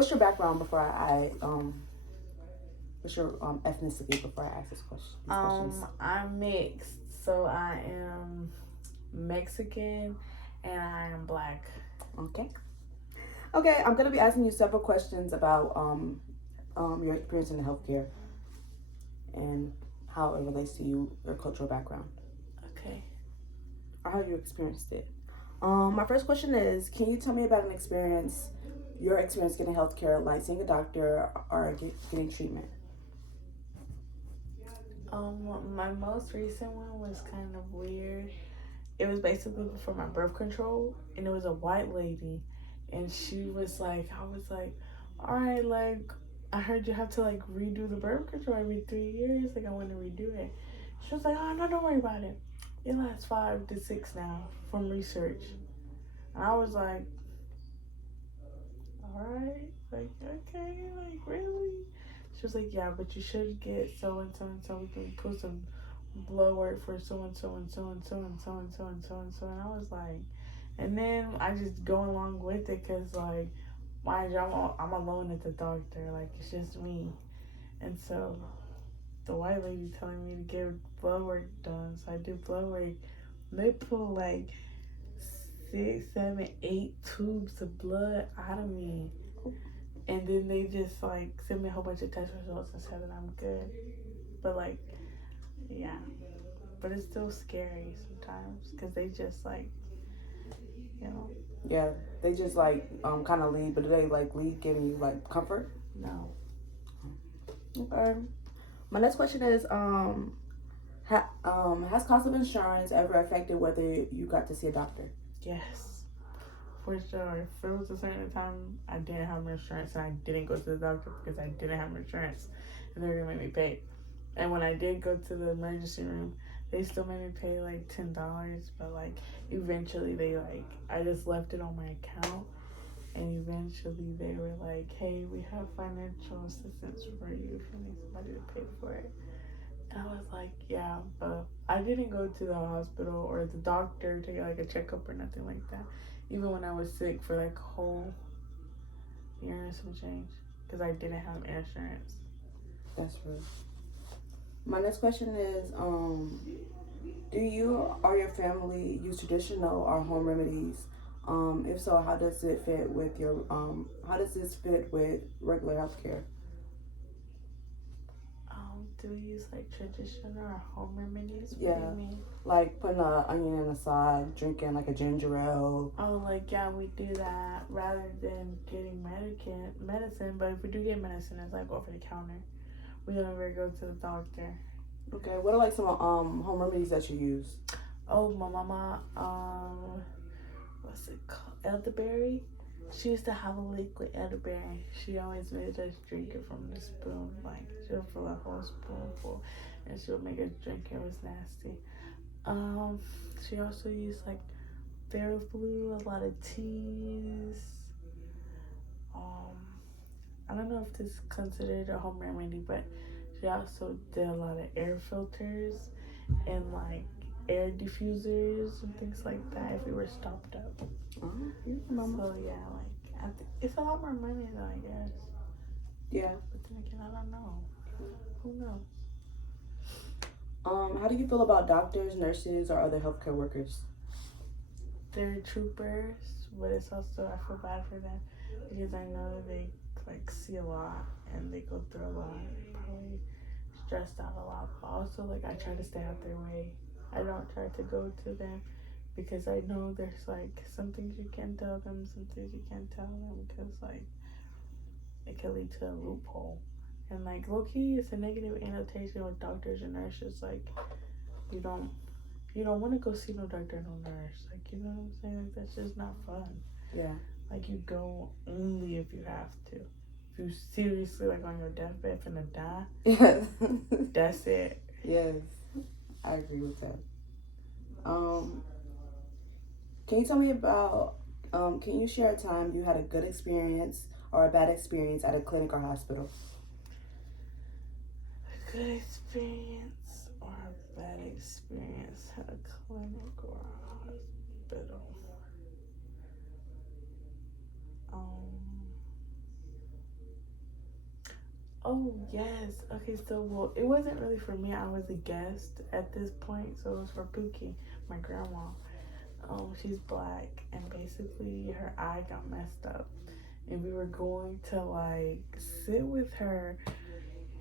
What's your background before what's your ethnicity before I ask these questions? I'm mixed, so I am Mexican and I am black. Okay. Okay, I'm gonna be asking you several questions about your experience in healthcare and how it relates to your cultural background, Okay. or how you experienced it. My first question is, can you tell me about your experience getting healthcare, like seeing a doctor or getting treatment? My most recent one was kind of weird. It was basically for my birth control, and it was a white lady, and she was like, I was like, all right, like, I heard you have to like redo the birth control every 3 years. Like, I want to redo it. She was like, oh no, don't worry about it. It lasts 5 to 6 now from research. And I was like, all right, like, okay, like, really? She was like, yeah, but you should get so and so and so. We can put some blood work for so and so and so and so and so and so and so and so. And I was like, and then I just go along with it because, like, mind you, I'm alone at the doctor. Like, it's just me. And so the white lady telling me to get blood work done. So I do blood work. They pull like 6, 7, 8 tubes of blood out of me. And then they just like send me a whole bunch of test results and say that I'm good. But like, yeah. But it's still scary sometimes because they just like, you know, Yeah, they just like kind of lead, but do they like lead giving you like comfort? no. Okay. My next question is has cost of insurance ever affected whether you got to see a doctor? Yes, for sure. If there was a certain time I didn't have insurance and I didn't go to the doctor because I didn't have insurance and they were gonna make me pay. And when I did go to the emergency room, they still made me pay like $10, but like eventually they like I just left it on my account and eventually they were like, hey, we have financial assistance for you if you need somebody to pay for it. And I was like, yeah, but I didn't go to the hospital or the doctor to get like a checkup or nothing like that. Even when I was sick for like a whole year and some change because I didn't have insurance. That's rude. My next question is do you or your family use traditional or home remedies? If so, how does it fit with your how does this fit with regular healthcare? Do we use like traditional or home remedies? What do you Yeah, mean? like putting an onion in the side, drinking like a ginger ale. Oh, like yeah, we do that rather than getting medicine. But if we do get medicine, it's like over the counter. We don't ever go to the doctor. Okay, what are like some home remedies that you use? Oh, my mama, what's it called? Elderberry. She used to have a liquid elderberry. She always made us drink it from the spoon. Like she'll fill a whole spoonful, and she'll make us drink it. It was nasty. Um, she also used like Theraflu, a lot of teas. Um, I don't know if this is considered a home remedy, but she also did a lot of air filters and like air diffusers and things like that if we were stopped up. Mama. So yeah, like it's a lot more money though, I guess. Yeah. But then again, I don't know. Who knows? How do you feel about doctors, nurses, or other healthcare workers? They're troopers, but it's also I feel bad for them because I know that they like see a lot and they go through a lot. Probably stressed out a lot. But also like I try to stay out their way. I don't try to go to them because I know there's like some things you can't tell them, some things you can't tell them because like it could lead to a loophole. And like low key, it's a negative annotation with doctors and nurses. Like you don't want to go see no doctor, no nurse. Like you know what I'm saying? Like that's just not fun. Yeah. Like you go only if you have to. If you seriously like on your deathbed finna die, Yes. that's it. Yes, I agree with that. Um, can you tell me about? Can you share a time you had a good experience or a bad experience at a clinic or hospital? A good experience or a bad experience at a clinic or a hospital. Um, Oh yes. Okay, so well, it wasn't really for me. I was a guest at this point, so it was for Pookie, my grandma. She's black, and basically her eye got messed up, and we were going to like sit with her,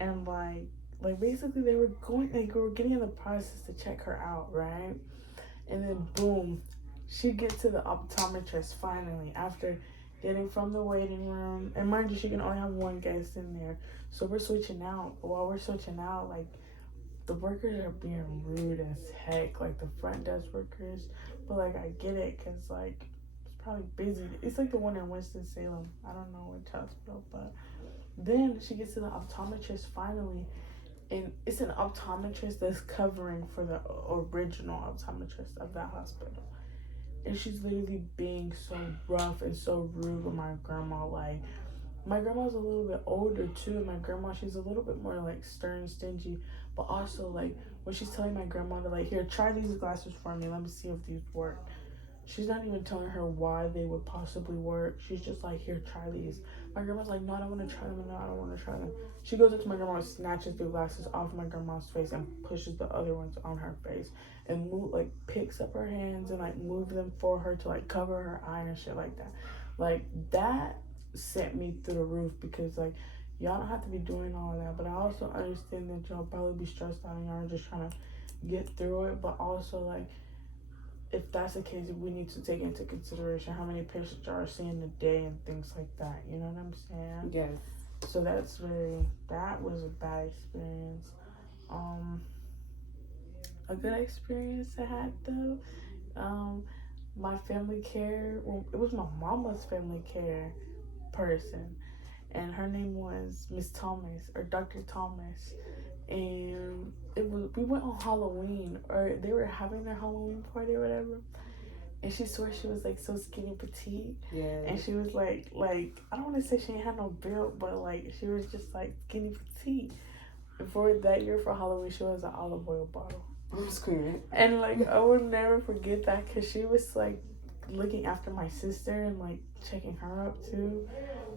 and like basically they were going like we were getting in the process to check her out, right? And then boom, she gets to the optometrist finally after getting from the waiting room. And mind you, she can only have one guest in there. So we're switching out. But while we're switching out, like the workers are being rude as heck, like the front desk workers. But like I get it, cause like it's probably busy. It's like the one in Winston Salem. I don't know which hospital, but then she gets to the optometrist finally, and it's an optometrist that's covering for the original optometrist of that hospital. And she's literally being so rough and so rude with my grandma. Like, my grandma's a little bit older too. My grandma, she's a little bit more like stern, stingy, but also like when she's telling my grandma to like, here, try these glasses for me. Let me see if these work. She's not even telling her why they would possibly work. She's just like, here, try these. My grandma's like, no, I don't want to try them. No, I don't want to try them. She goes up to my grandma and snatches the glasses off my grandma's face and pushes the other ones on her face. And like picks up her hands and like move them for her to like cover her eye and shit like that. Like that sent me through the roof because like y'all don't have to be doing all of that. But I also understand that y'all probably be stressed out and y'all are just trying to get through it. But also like if that's the case, we need to take into consideration how many patients are seeing a day and things like that. You know what I'm saying? Yes. So that was a bad experience. Um, a good experience I had though. Um, my family care. Well, it was my mama's family care person, and her name was Miss Thomas or Dr. Thomas, and it was we went on Halloween or they were having their Halloween party or whatever. And she swore she was like so skinny petite. Yeah. And she was like I don't want to say she ain't had no build, but like she was just like skinny petite. And for that year for Halloween, she was an olive oil bottle. I'm screaming. And like I will never forget that because she was like looking after my sister and like checking her up too.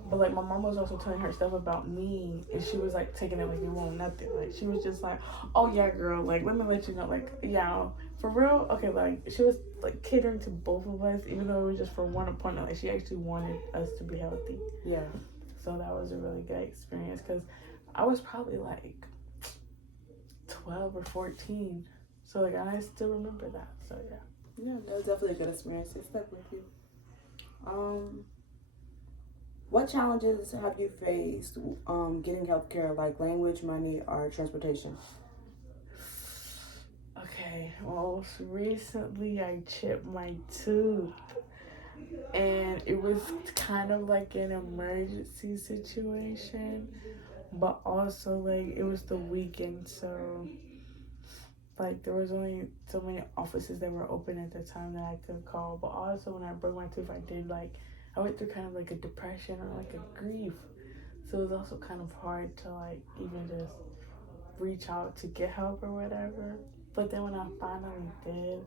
But like my mom was also telling her stuff about me, and she was like taking it like it won't nothing. Like she was just like, "Oh yeah, girl. Like let me let you know. Like yeah, for real. Okay. Like she was like catering to both of us, even though it was just for one appointment. Like she actually wanted us to be healthy. Yeah. So that was a really good experience because I was probably like 12 or 14. So like I still remember that. So yeah. Yeah, that was definitely a good experience. It stuck with you. What challenges have you faced getting healthcare, like language, money, or transportation? Okay, well, recently I chipped my tooth, and it was kind of like an emergency situation, but also like it was the weekend, so like there was only so many offices that were open at the time that I could call. But also when I broke my tooth, I went through kind of like a depression or like a grief, so it was also kind of hard to like even just reach out to get help or whatever. But then when I finally did,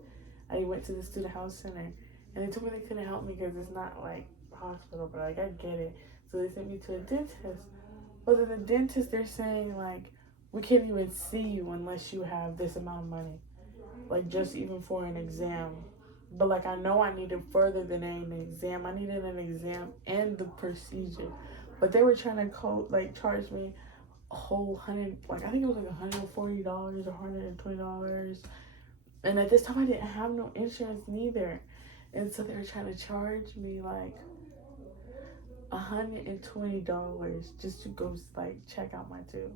I went to the student health center, and they told me they couldn't help me because it's not like a hospital, but like I get it. So they sent me to a dentist. But then the dentist, they're saying like, we can't even see you unless you have this amount of money, like just even for an exam. But like I know I needed further than an exam. I needed an exam and the procedure. But they were trying to charge me a whole hundred, like I think it was like $140 or $120. And at this time I didn't have no insurance neither. And so they were trying to charge me like $120 just to go like check out my tooth.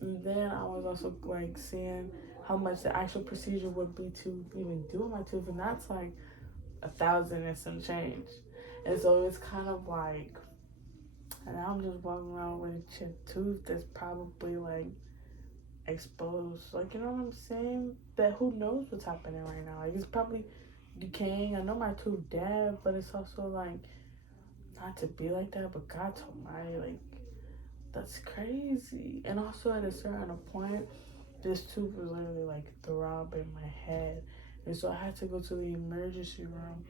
And then I was also like seeing how much the actual procedure would be to even do my tooth, and that's like 1,000 and some change. And so it's kind of like, and now I'm just walking around with a chipped tooth that's probably like exposed. Like, you know what I'm saying? That who knows what's happening right now? Like, it's probably decaying. I know my tooth dead, but it's also like not to be like that. But God told me, like, that's crazy. And also at a certain point, this tooth was literally like throbbing my head, and so I had to go to the emergency room.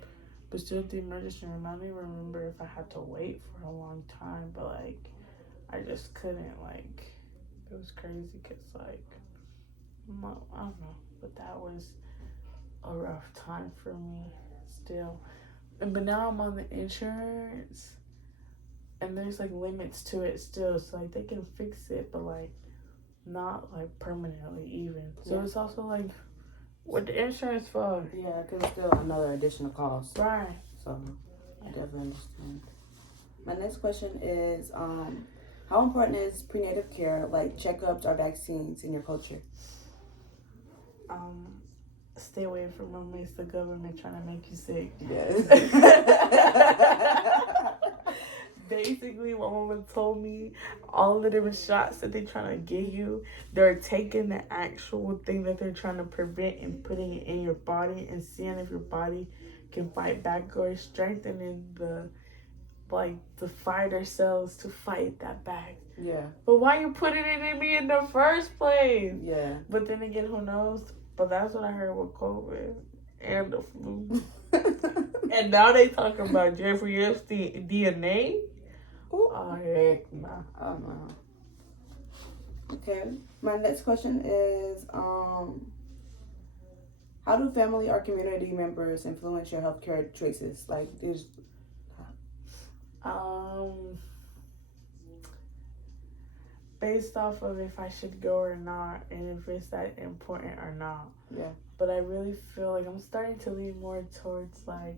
But still, at the emergency room, I don't even remember if I had to wait for a long time. But like, I just couldn't, like, it was crazy because, like, I don't know, but that was a rough time for me still. But now I'm on the insurance, and there's, like, limits to it still, so, like, they can fix it, but, like, not, like, permanently even. So Yeah. it's also, like, what the insurance for? Yeah, because it's still another additional cost. Right. So I definitely understand. My next question is, how important is prenatal care, like checkups or vaccines, in your culture? Stay away from them. It's the government trying to make you sick. Yes. Basically, my mama told me all the different shots that they're trying to give you, they're taking the actual thing that they're trying to prevent and putting it in your body and seeing if your body can fight back, or strengthening the fighter cells to fight that back. Yeah. But why you putting it in me in the first place? Yeah. But then again, who knows? But that's what I heard with COVID and the flu. And now they talking about Jeffrey Epstein DNA. Ooh. Oh heck nah. Oh no. Okay. My next question is, how do family or community members influence your healthcare choices? Like, there's based off of if I should go or not, and if it's that important or not. Yeah. But I really feel like I'm starting to lean more towards, like,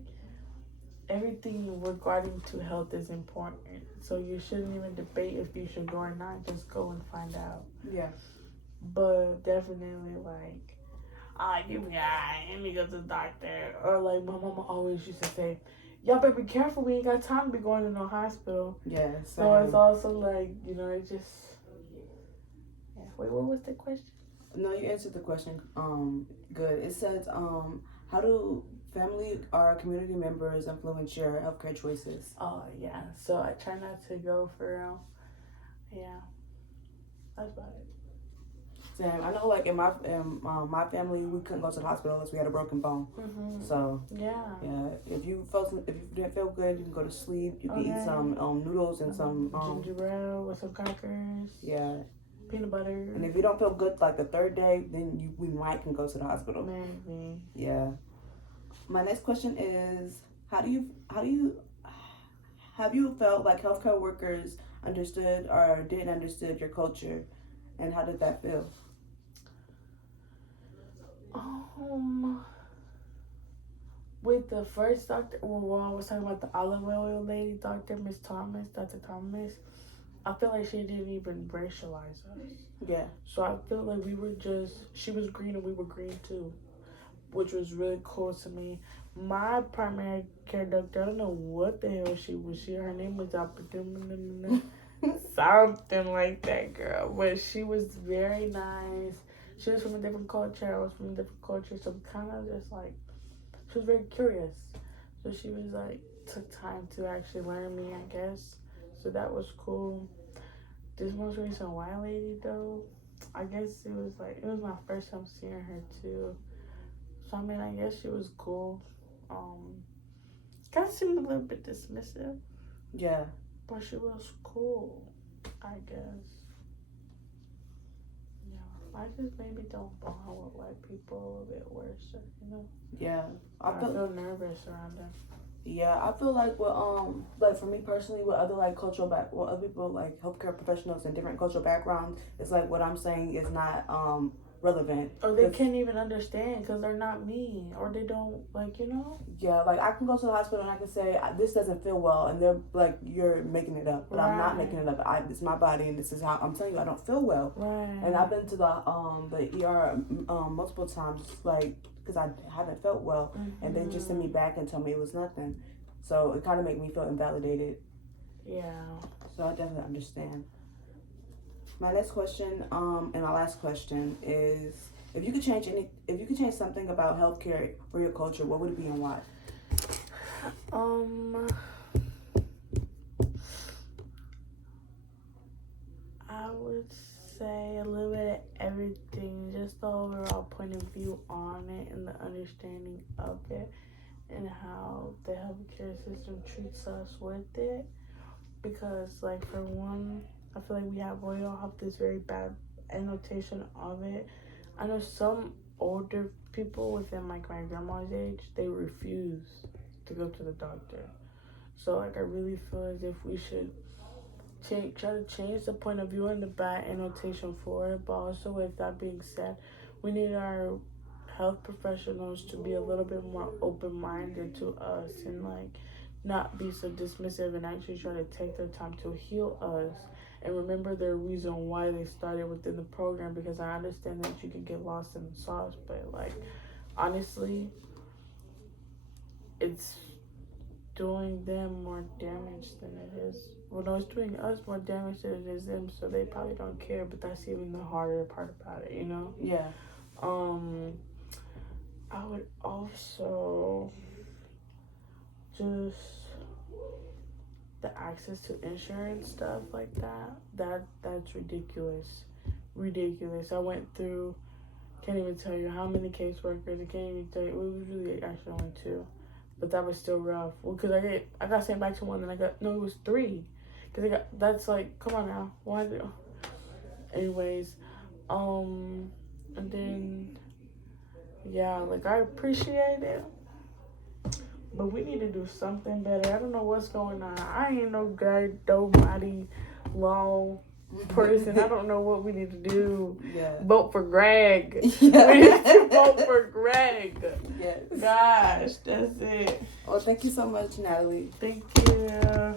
everything regarding to health is important. So you shouldn't even debate if you should go or not. Just go and find out. Yeah. But definitely, like, you guys, let me go to the doctor. Or, like, my mama always used to say, y'all better be careful. We ain't got time to be going to no hospital. Yeah. So it's also like, it just. Yeah. Wait, what was the question? No, you answered the question. Good. It says, how do family or community members influence your healthcare choices? Oh yeah. So I try not to go for real. Yeah. That's about it. Same. I know, like in my family, we couldn't go to the hospital unless we had a broken bone. Mm-hmm. So yeah. If you didn't feel good, you can go to sleep. You can eat some noodles and some ginger ale with some crackers. Yeah. Peanut butter. And if you don't feel good like the third day, then we might can go to the hospital. Maybe. Yeah. My next question is, have you felt like healthcare workers understood or didn't understood your culture, and how did that feel? With the first doctor, when I was talking about the olive oil lady, Dr. Thomas, I feel like she didn't even racialize us. Yeah. So I feel like she was green and we were green too, which was really cool to me. My primary care doctor, I don't know what the hell she was. Her name was something like that, girl. But she was very nice. She was from a different culture. I was from a different culture. So kind of just like, she was very curious. So she was like, took time to actually learn me, I guess. So that was cool. This most recent white lady, though, I guess it was my first time seeing her, too. So, I mean, I guess she was cool. Kind of seemed a little bit dismissive. Yeah. But she was cool, I guess. Yeah. I just maybe don't bond with white people a bit worse, Yeah. I feel nervous around them. Yeah, I feel like like for me personally, with other like other people like healthcare professionals in different cultural backgrounds, it's like what I'm saying is not relevant. Or they can't even understand because they're not me, or they don't Yeah, like I can go to the hospital and I can say this doesn't feel well, and they're like, you're making it up, but I'm not making it up. This is my body, and this is how I'm telling you I don't feel well. Right. And I've been to the ER multiple times, like, because I haven't felt well, and they just sent me back and told me it was nothing. So it kind of made me feel invalidated. Yeah. So I definitely understand. My next question, and my last question is, if you could change something about healthcare for your culture, what would it be and why? I would say a little bit of everything, just the overall point of view on it and the understanding of it and how the healthcare system treats us with it. Because, like, for one, I feel like we all have this very bad annotation of it. I know some older people within like my grandma's age, they refuse to go to the doctor. So like I really feel as if we should try to change the point of view and the bad annotation for it. But also, with that being said, we need our health professionals to be a little bit more open-minded to us and like not be so dismissive and actually try to take their time to heal us and remember the reason why they started within the program, because I understand that you can get lost in the sauce, but like honestly it's doing them more damage than it is. Well, no, it's doing us more damage than it is them, so they probably don't care, but that's even the harder part about it, you know? Yeah. I would also just the access to insurance stuff like that's ridiculous. I went through, can't even tell you how many caseworkers. I can't even tell you, it was really actually only 2, but that was still rough. Well, because I got sent back to 1, and it was 3, because that's like, come on now, why do? Anyways, and then yeah, like I appreciate it, but we need to do something better. I don't know what's going on. I ain't no guy, nobody law person. I don't know what we need to do. Yeah. Vote for Greg. Yeah. We need to vote for Greg. Yes. Gosh, that's it. Well, thank you so much, Natalie. Thank you.